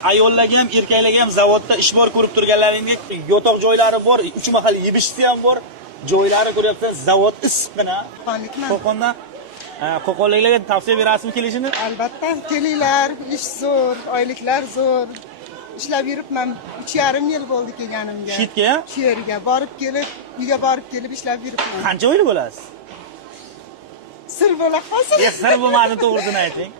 Ayollarga ham, erkaklarga ham zavodda ish bor ko'rib turganlaringga yotoq joylari bor, uch mahal yebishsi ham bor. Joylari ko'ryapsiz, zavod issiqqina. Qo'qondan qo'qonliklarga tavsiya berasizmi kelishini? Albatta, kelinglar, ish zo'r, oyliklar zo'r. Ishlab yuribman, 3,5 yil bo'ldi kelganimga. Shu yerga? Shu yerga borib kelib, uyga borib kelib ishlab yuribman. Qancha oylik bo'lasiz? Sir bo'la qolsin. Sir bo'lmadi, to'g'risini ayting.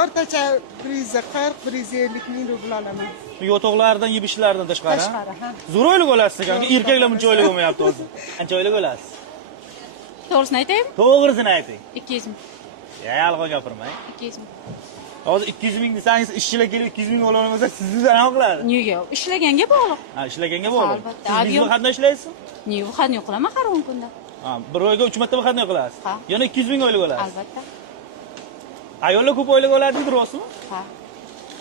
O'rtacha 140-150 ming rubl olaman. Yotoqlardan, yebishlardan tashqari. Tashqari, ha. Zo'r oylik olasiz ekan. Erkaklar buncha oylik olmayapti hozir. Qancha oylik olasiz? To'g'risini aytaymi? To'g'risini ayting. 200 ming. Yalg'on gapirmang. 200 ming. Hozir 200 ming desangiz, ishchilar kelib 200 ming ololmasa, sizni nima qiladi? Yo'q, ishlaganga bog'liq. Ha, ishlaganga bog'liq. Albatta. Siz bizga qanday ishlaysiz? Xatni qilaman har 10 kunda. Ha, bir oyga 3 marta xatni qilasiz. Ha. Yana 200 ming oylik olasiz. Albatta. Ayollar ko'p oylik oladi deydi, rostmi? Ha.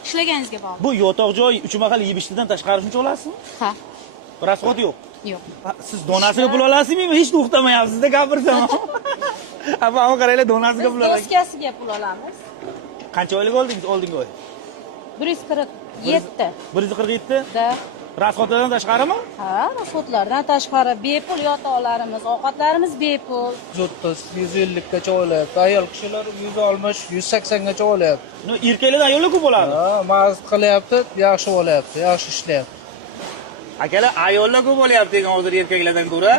Ishlaganingizga bog'liq. Bu yotoq joy 3 mahal yebishdan tashqari shuncha olasizmi? Ha. Rasxod yo'q. Yo'q. Siz donasiga pul olasizmi? Hech to'xtamayapsiz-da gapirsam. Ha, bu qaranglar, donasiga pul olasiz. Doskasiga pul olamiz. Qancha oylik oldingiz oldingi oy? 147. 147? Da. Rasxoddan tashqarimi? Ha, rasxodlardan tashqari bepul yotoqlarimiz, ovqatlarimiz bepul. 130, 150 gacha olyapti. Ayol kishilar 160, 180 gacha olyapti. No, erkaklardan ayollar ko'p bo'ladi. Ha, mazd qilyapti, yaxshi bo'lyapti, yaxshi ishlayapti. Akalar, ayollar ko'p bo'lyapti ekan hozir erkaklardan ko'ra.